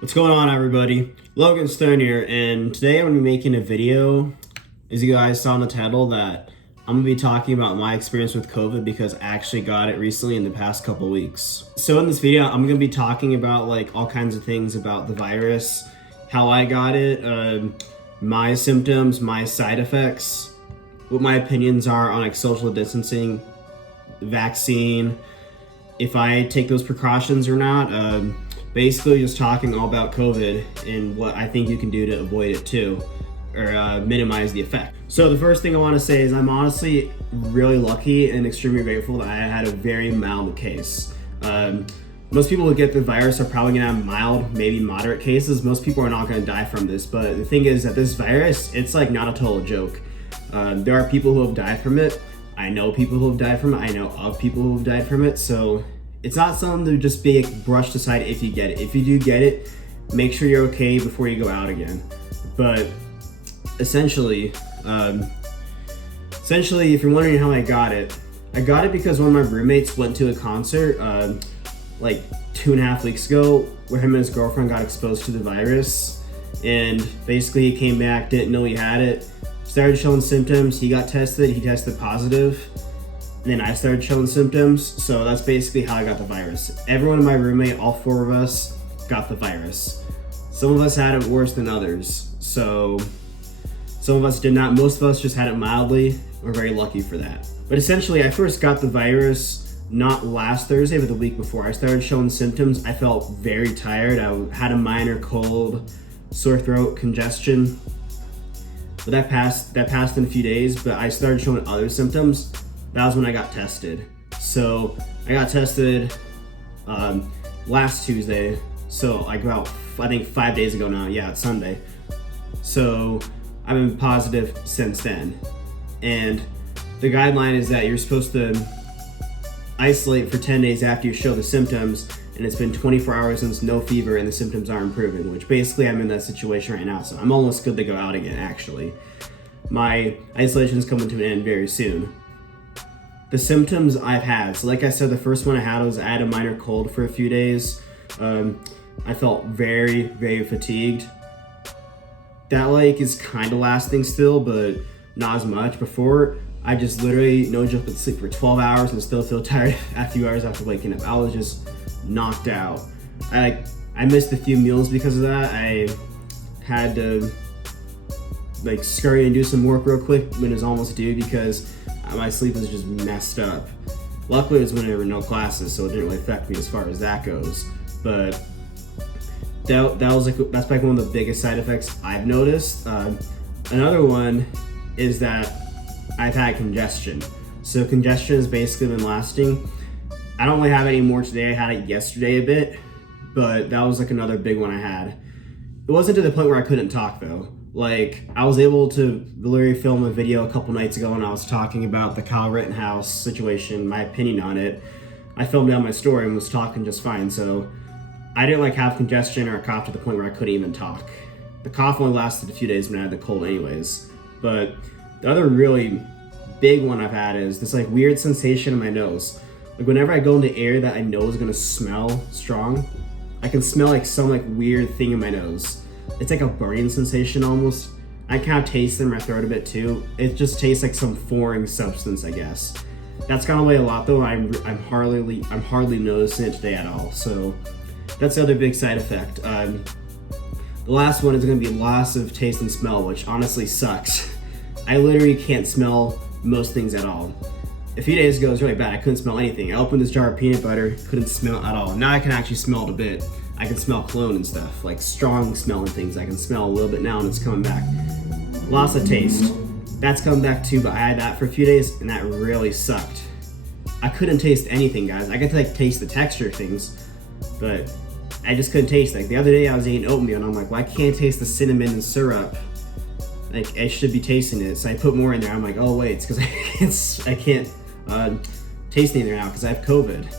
What's going on, everybody? Logan Stone here, and today I'm going to be making a video. As you guys saw in the title, that I'm going to be talking about my experience with COVID because I actually got it recently in the past couple weeks. So in this video, I'm going to be talking about like all kinds of things about the virus, how I got it, my symptoms, my side effects, what my opinions are on like social distancing, vaccine, if I take those precautions or not. Basically just talking all about COVID and what I think you can do to avoid it too, or minimize the effect. So the first thing I want to say is I'm honestly really lucky and extremely grateful that I had a very mild case. Most people who get the virus are probably gonna have mild, maybe moderate cases. Most people are not gonna die from this, but the thing is that this virus, it's like not a total joke. There are people who have died from it. I know people who have died from it. I know of people who have died from it. So it's not something to just be brushed aside if you get it. If you do get it, make sure you're okay before you go out again. But essentially, if you're wondering how I got it because one of my roommates went to a concert like 2.5 weeks ago where him and his girlfriend got exposed to the virus. And basically he came back, didn't know he had it, started showing symptoms. He got tested, he tested positive. And then I started showing symptoms, so that's basically how I got the virus. Everyone in my roommate, all 4 of us, got the virus. Some of us had it worse than others, so some of us did not. Most of us just had it mildly. We're very lucky for that. But essentially, I first got the virus not last Thursday, but the week before. I started showing symptoms. I felt very tired. I had a minor cold, sore throat, congestion. But that passed in a few days, but I started showing other symptoms. That was when I got tested. So I got tested last Tuesday. So like about, I think 5 days ago now. Yeah, it's Sunday. So I've been positive since then. And the guideline is that you're supposed to isolate for 10 days after you show the symptoms. And it's been 24 hours since no fever and the symptoms are improving, which basically I'm in that situation right now. So I'm almost good to go out again, actually. My isolation is coming to an end very soon. The symptoms I've had, so like I said, the first one I had was I had a minor cold for a few days. I felt very, very fatigued. That like is kind of lasting still, but not as much. Before, I just literally, no joke, would sleep for 12 hours and still feel tired a few hours after waking up. I was just knocked out. I missed a few meals because of that. I had to like scurry and do some work real quick when it was almost due because my sleep was just messed up. Luckily it was when there were no classes, so it didn't really affect me as far as that goes. But that's like one of the biggest side effects I've noticed. Another one is that I've had congestion. So congestion has basically been lasting. I don't really have any more today. I had it yesterday a bit, but that was like another big one I had. It wasn't to the point where I couldn't talk though. Like, I was able to literally film a video a couple nights ago and I was talking about the Kyle Rittenhouse situation, my opinion on it. I filmed out my story and was talking just fine, so I didn't like have congestion or a cough to the point where I couldn't even talk. The cough only lasted a few days when I had the cold anyways. But the other really big one I've had is this like weird sensation in my nose. Like whenever I go into air that I know is gonna smell strong, I can smell like some like weird thing in my nose. It's like a burning sensation almost. I kind of taste it in my throat a bit too. It just tastes like some foreign substance, I guess. That's gone away a lot though. I'm hardly noticing it today at all. So that's the other big side effect. The last one is going to be loss of taste and smell, which honestly sucks. I literally can't smell most things at all. A few days ago it was really bad. I couldn't smell anything. I opened this jar of peanut butter, couldn't smell at all. Now I can actually smell it a bit. I can smell cologne and stuff, like strong smelling things. I can smell a little bit now and it's coming back. Loss of taste. That's coming back too, but I had that for a few days and that really sucked. I couldn't taste anything, guys. I could like taste the texture of things, but I just couldn't taste. Like the other day I was eating oatmeal and I'm like, well, I can't taste the cinnamon and syrup. Like I should be tasting it. So I put more in there. I'm like, oh wait, it's because I can't taste anything now because I have COVID.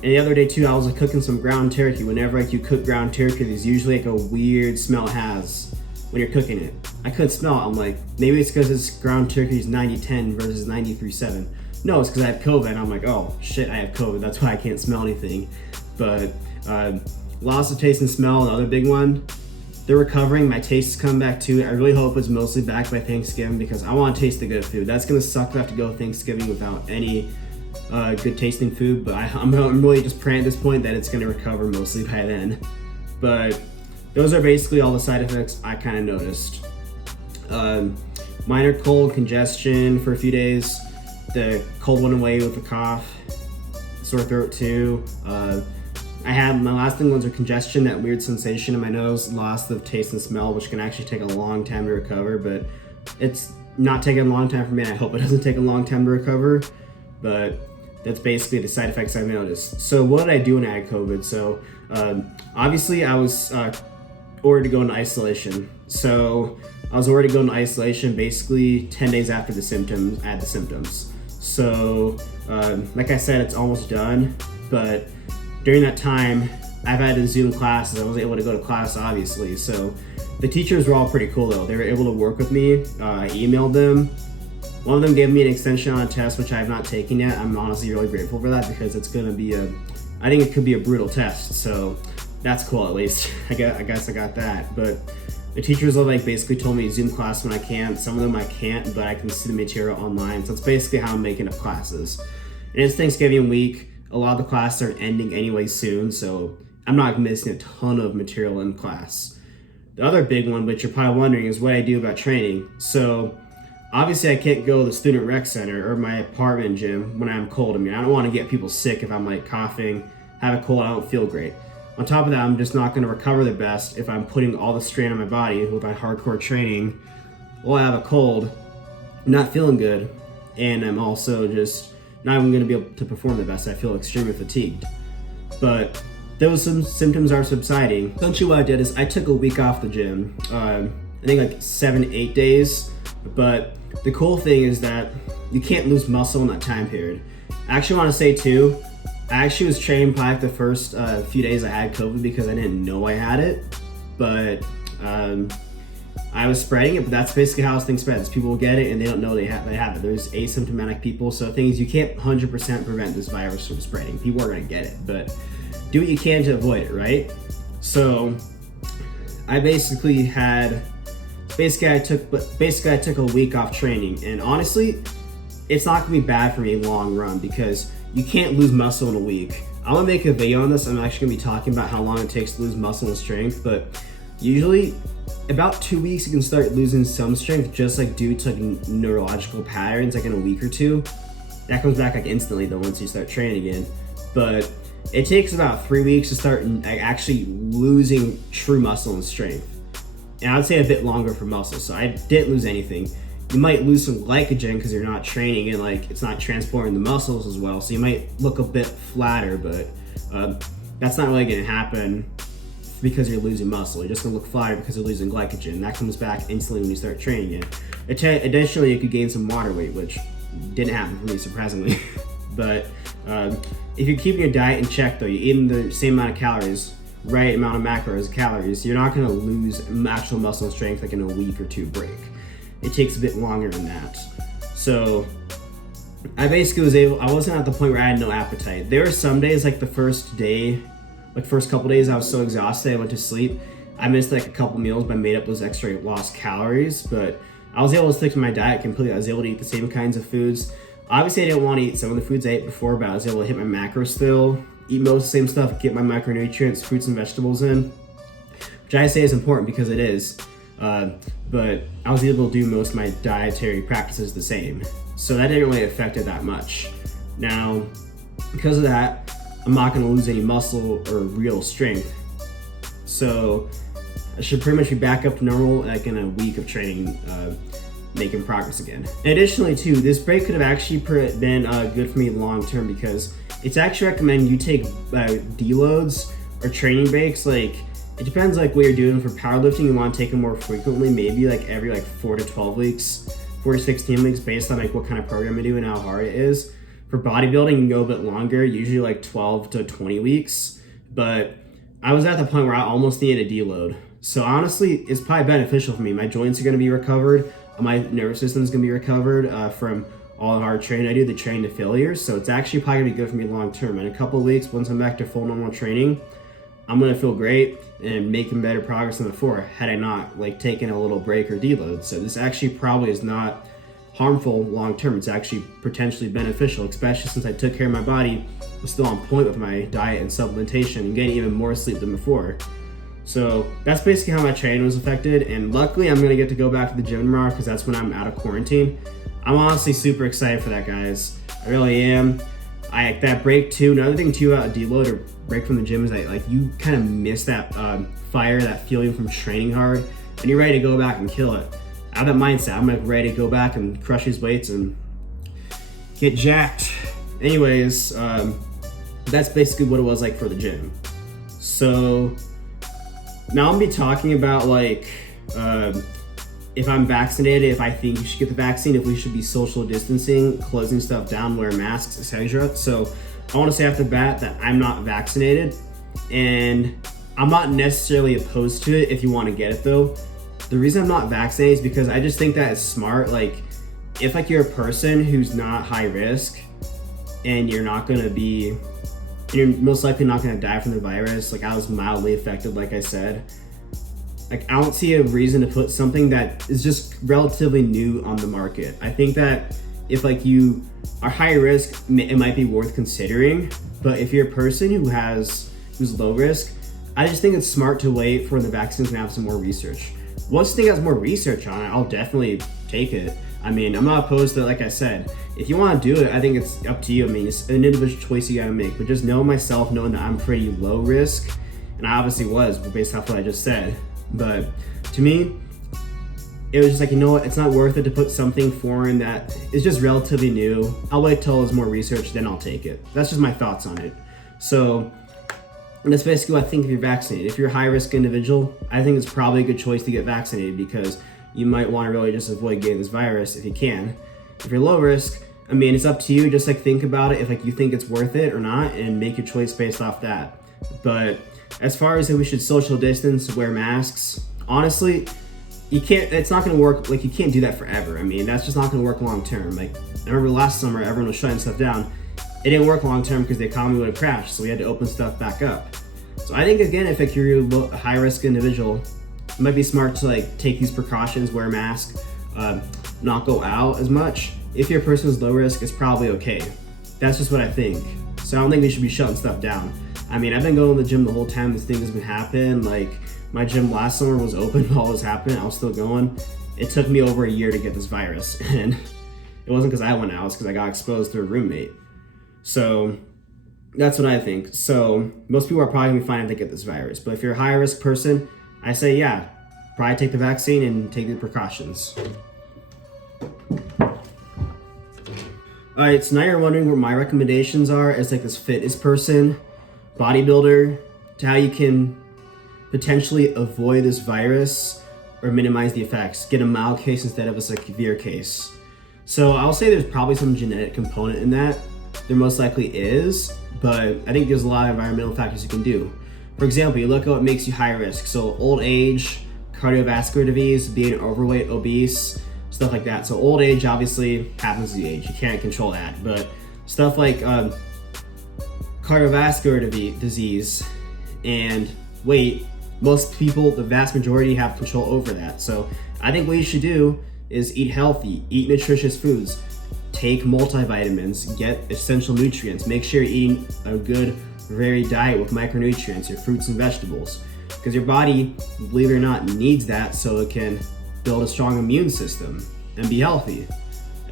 And the other day too, I was like cooking some ground turkey. Whenever like you cook ground turkey, there's usually like a weird smell it has when you're cooking it. I couldn't smell it. I'm like, maybe it's because this ground turkey is 90-10 versus 93-7. No, it's because I have COVID. And I'm like, oh shit, I have COVID. That's why I can't smell anything. But loss of taste and smell, another big one. They're recovering. My taste is coming back too. I really hope it's mostly back by Thanksgiving because I want to taste the good food. That's gonna suck to have to go Thanksgiving without any good tasting food, but I'm really just praying at this point that it's gonna recover mostly by then. But those are basically all the side effects I kind of noticed. Minor cold, congestion for a few days. The cold went away with the cough, sore throat too. I had my last thing was a congestion, that weird sensation in my nose, loss of taste and smell, which can actually take a long time to recover, but it's not taking a long time for me, and I hope it doesn't take a long time to recover, but that's basically the side effects I've noticed. So what did I do when I had COVID? So obviously I was ordered to go into isolation. So I was ordered to go into isolation basically 10 days after I had the symptoms. So like I said, it's almost done, but during that time, I've had to Zoom classes. I was able to go to class, obviously. So the teachers were all pretty cool, though. They were able to work with me. I emailed them. One of them gave me an extension on a test, which I have not taken yet. I'm honestly really grateful for that because it's going to be I think it could be a brutal test. So that's cool, at least. I guess I got that. But the teachers like basically told me Zoom class when I can. Some of them I can't, but I can see the material online. So it's basically how I'm making up classes. And it's Thanksgiving week. A lot of the classes are ending anyway soon, so I'm not missing a ton of material in class. The other big one, which you're probably wondering, is what I do about training. So obviously I can't go to the student rec center or my apartment gym when I'm cold. I mean, I don't want to get people sick if I'm like coughing, have a cold, I don't feel great. On top of that, I'm just not going to recover the best if I'm putting all the strain on my body with my hardcore training while I have a cold, not feeling good, and I'm also just not even going to be able to perform the best. I feel extremely fatigued. But those symptoms are subsiding. Essentially what I did is I took a week off the gym. I think like 7-8 days. But the cool thing is that you can't lose muscle in that time period. I actually want to say too, I actually was training probably like the first few days I had COVID because I didn't know I had it. But I was spreading it, but that's basically how this thing spreads. People will get it and they don't know they have it. There's asymptomatic people, so the thing is you can't 100% prevent this virus from spreading. People are gonna get it, but do what you can to avoid it, right? So I I took a week off training, and honestly, it's not gonna be bad for me in the long run because you can't lose muscle in a week. I'm gonna make a video on this. I'm actually gonna be talking about how long it takes to lose muscle and strength, but usually about 2 weeks you can start losing some strength, just like due to like neurological patterns, like in a week or two. That comes back like instantly though once you start training again. But it takes about 3 weeks to start actually losing true muscle and strength. And I would say a bit longer for muscle, so I didn't lose anything. You might lose some glycogen because you're not training and like it's not transporting the muscles as well, so you might look a bit flatter, but that's not really gonna happen because you're losing muscle. You're just gonna look flatter because you're losing glycogen. That comes back instantly when you start training it. Additionally, you could gain some water weight, which didn't happen for me, surprisingly. But if you're keeping your diet in check though, you're eating the same amount of calories, right amount of macros, calories, you're not gonna lose actual muscle and strength like in a week or two break. It takes a bit longer than that. So I basically I wasn't at the point where I had no appetite. There were some days, like the first couple days, I was so exhausted I went to sleep. I missed like a couple meals, but I made up those extra lost calories. But I was able to stick to my diet completely. I was able to eat the same kinds of foods. Obviously, I didn't want to eat some of the foods I ate before, but I was able to hit my macros still, eat most of the same stuff, get my micronutrients, fruits and vegetables in, which I say is important because it is. But I was able to do most of my dietary practices the same. So that didn't really affect it that much. Now, because of that, I'm not going to lose any muscle or real strength. So I should pretty much be back up to normal like in a week of training, making progress again. And additionally too, this break could have actually been good for me long term because it's actually recommended you take deloads or training breaks. Like it depends like what you're doing. For powerlifting, you want to take them more frequently, maybe like every 4 to 12 weeks, 4 to 16 weeks, based on like what kind of program you do and how hard it is. For bodybuilding, you can go a bit longer, usually like 12 to 20 weeks. But I was at the point where I almost needed a deload. So honestly, it's probably beneficial for me. My joints are going to be recovered. My nervous system is going to be recovered from all the hard training I do, the train to failure. So it's actually probably going to be good for me long term. In a couple of weeks, once I'm back to full normal training, I'm gonna feel great and making better progress than before had I not like taken a little break or deload. So this actually probably is not harmful long term. It's actually potentially beneficial, especially since I took care of my body, was still on point with my diet and supplementation and getting even more sleep than before. So that's basically how my training was affected, and luckily I'm gonna get to go back to the gym tomorrow because that's when I'm out of quarantine. I'm honestly super excited for that, guys. I really am. That break too. Another thing too about a deload or break from the gym is that like you kind of miss that fire, that feeling from training hard, and you're ready to go back and kill it. I have that mindset. I'm like ready to go back and crush these weights and get jacked. Anyways, that's basically what it was like for the gym. So now I'm gonna be talking about like if I'm vaccinated, if I think you should get the vaccine, if we should be social distancing, closing stuff down, wear masks, etc. So I want to say off the bat that I'm not vaccinated, and I'm not necessarily opposed to it if you want to get it though. The reason I'm not vaccinated is because I just think that it's smart. Like if like you're a person who's not high risk and you're most likely not going to die from the virus. Like I was mildly affected, like I said. Like I don't see a reason to put something that is just relatively new on the market. I think that if like you are high risk, it might be worth considering. But if you're a person who's low risk, I just think it's smart to wait for the vaccines and have some more research. Once the thing has more research on it, I'll definitely take it. I mean, I'm not opposed to it, like I said. If you want to do it, I think it's up to you. I mean, it's an individual choice you gotta make. But just knowing myself, knowing that I'm pretty low risk, and I obviously was based off what I just said. But to me, it was just like, you know what, it's not worth it to put something foreign that is just relatively new. I'll wait till there's more research, then I'll take it. That's just my thoughts on it. So that's basically what I think if you're vaccinated. If you're a high risk individual, I think it's probably a good choice to get vaccinated because you might want to really just avoid getting this virus if you can. If you're low risk, I mean, it's up to you. Just like think about it if like you think it's worth it or not and make your choice based off that. But as far as if we should social distance, wear masks, honestly, you can't, it's not gonna work. Like you can't do that forever. I mean, that's just not gonna work long term. Like I remember last summer, everyone was shutting stuff down. It didn't work long term because the economy would have crashed. So we had to open stuff back up. So I think again, if like you're a high risk individual, it might be smart to like take these precautions, wear a mask, not go out as much. If your person is low risk, it's probably okay. That's just what I think. So I don't think we should be shutting stuff down. I mean, I've been going to the gym the whole time this thing has been happening. Like my gym last summer was open while it was happening. I was still going. It took me over a year to get this virus, and it wasn't because I went out, it's because I got exposed to a roommate. So that's what I think. So most people are probably gonna be fine if they get this virus. But if you're a high risk person, I say yeah, probably take the vaccine and take the precautions. All right, so now you're wondering what my recommendations are as like this fitness person, bodybuilder, to how you can potentially avoid this virus or minimize the effects, get a mild case instead of a severe case. So I'll say there's probably some genetic component in that. There most likely is, but I think there's a lot of environmental factors you can do. For example, you look at what makes you high risk. So old age, cardiovascular disease, being overweight, obese, stuff like that. So old age obviously happens to the age. You can't control that. But stuff like cardiovascular disease and weight, most people, the vast majority, have control over that. So I think what you should do is eat healthy, eat nutritious foods, take multivitamins, get essential nutrients, make sure you're eating a good, varied diet with micronutrients, your fruits and vegetables. Because your body, believe it or not, needs that so it can build a strong immune system and be healthy.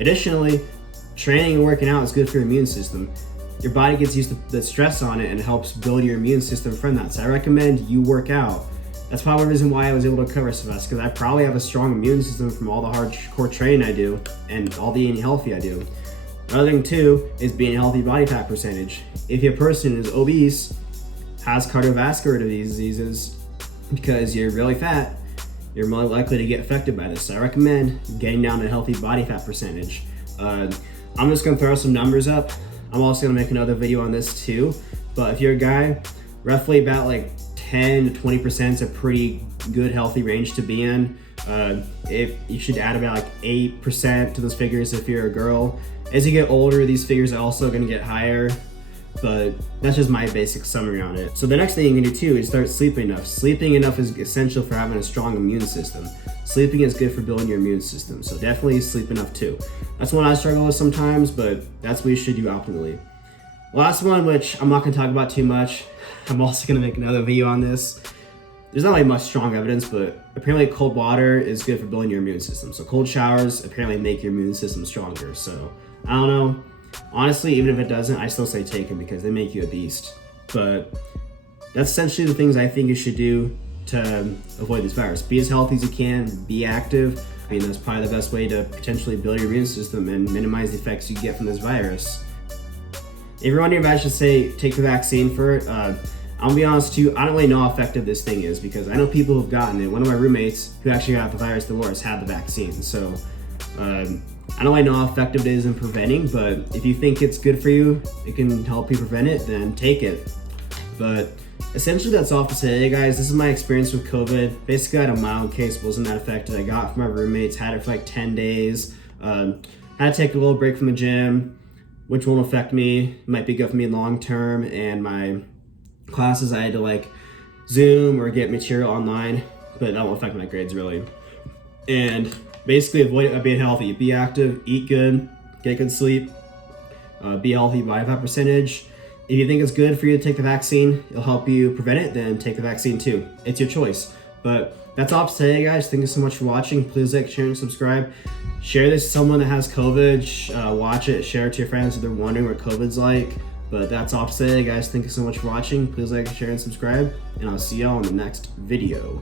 Additionally, training and working out is good for your immune system. Your body gets used to the stress on it and helps build your immune system from that. So I recommend you work out. That's probably the reason why I was able to cover so fast, because I probably have a strong immune system from all the hardcore training I do and all the eating healthy I do. Another thing too is being a healthy body fat percentage. If your person is obese, has cardiovascular diseases, because you're really fat, you're more likely to get affected by this. So I recommend getting down to a healthy body fat percentage. I'm just gonna throw some numbers up. I'm also gonna make another video on this too. But if you're a guy, roughly about like 10 to 20% is a pretty good healthy range to be in. If you should add about like 8% to those figures if you're a girl. As you get older, these figures are also gonna get higher. but that's just my basic summary on it. So the next thing you can do too is start sleeping enough. Sleeping enough is essential for having a strong immune system. Sleeping is good for building your immune system, so definitely sleep enough too. That's one I struggle with sometimes, but that's what you should do optimally. Last one, which I'm not going to talk about too much. I'm also going to make another video on this. There's not like much strong evidence, but apparently cold water is good for building your immune system. So cold showers apparently make your immune system stronger. So I don't know. Honestly, even if it doesn't, I still say take them because they make you a beast. But that's essentially the things I think you should do to avoid this virus. Be as healthy as you can, be active. I mean, that's probably the best way to potentially build your immune system and minimize the effects you get from this virus. If you're on your advice to say take the vaccine for it, I'll be honest too, I don't really know how effective this thing is because I know people who've gotten it. One of my roommates who actually got the virus the worst had the vaccine. So I don't really know how effective it is in preventing, but if you think it's good for you, it can help you prevent it, then take it. But essentially that's all for today, guys. This is my experience with COVID. Basically I had a mild case, wasn't that affected. I got it from my roommates, had it for like 10 days. Had to take a little break from the gym, which won't affect me. It might be good for me long term, and my classes I had to like Zoom or get material online, but that won't affect my grades really. And basically avoid being healthy, be active, eat good, get good sleep, be healthy, body fat percentage. If you think it's good for you to take the vaccine, it'll help you prevent it, then take the vaccine too. It's your choice. But that's all for today, guys. Thank you so much for watching. Please like, share, and subscribe. Share this to someone that has COVID. Watch it, share it to your friends if they're wondering what COVID's like. But that's all for today, guys. Thank you so much for watching. Please like, share, and subscribe. And I'll see y'all in the next video.